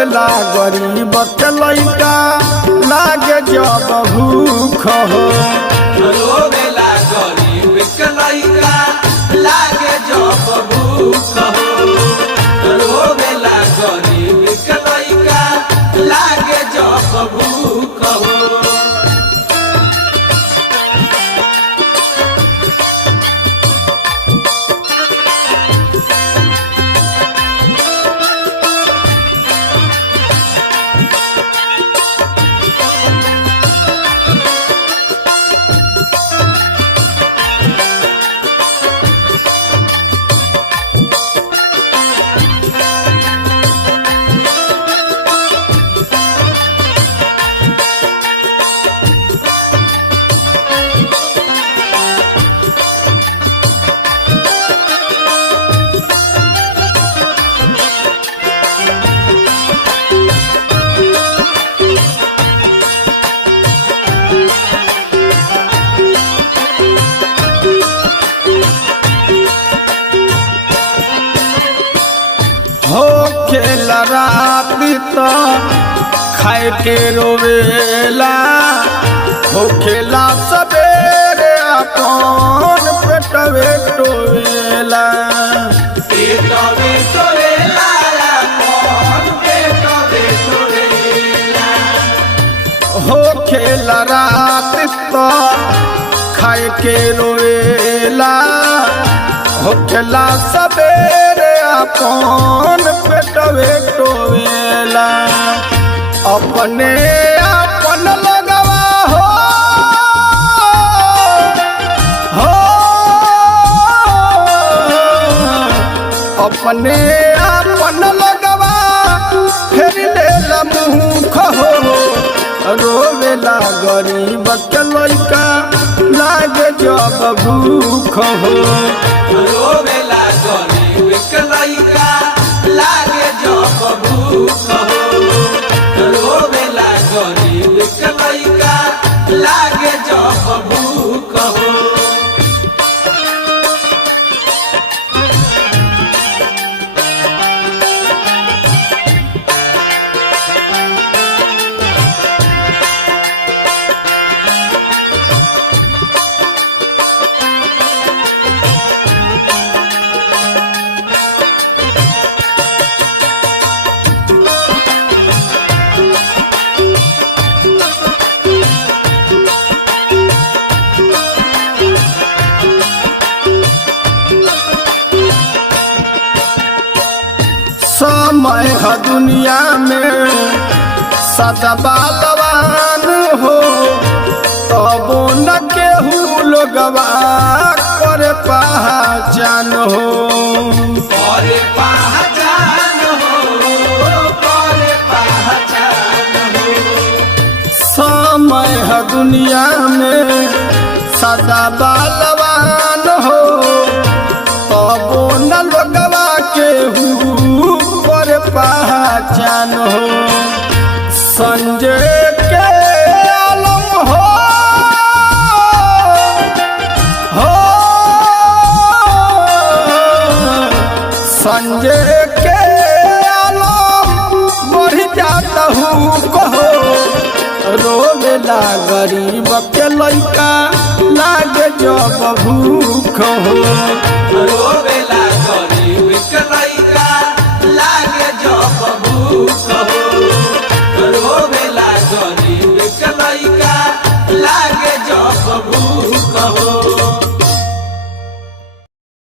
रोवेला गरीब के लइका लागे जब भूख हो। रोवेला गरीब के लइका लागे जब भूख हो। रोवेला गरीब के लइका लागे जब भूख हो। हो खेला रात तो खाए के रोवेला, हो खेला सवेरे अपन पेटवे टोवेला। पेटवे टोवेला अपन पेटवे टोवेला। हो खेला रात तो खाए के रोवेला, हो खेला सवेरे अपन पेटवे टोवेला। अपने अपन लगवा हो अपने अपन लगवा फेर लेला मुँह हो। रोवेला गरीब के लइका लागे जब भूख हो। रोवेला गरीब के लइका लागे जब भूख हो। रोवेला गरीब के लइका लागे जब भूख हो। समय है दुनिया में सदा बालवान हो, तबो न केहू लोगवा करे पहचान हो। करे पहचान हो, करे पहचान हो। समय है दुनिया में सदा बालवान हो, तबो न लोगवा केहू करे पहचान हो। संजय के आलम हो संजय के आलम बढ़ जाता हूँ कहो। रोवेला गरीब के लइका लागे जब भूख हो। रोवेला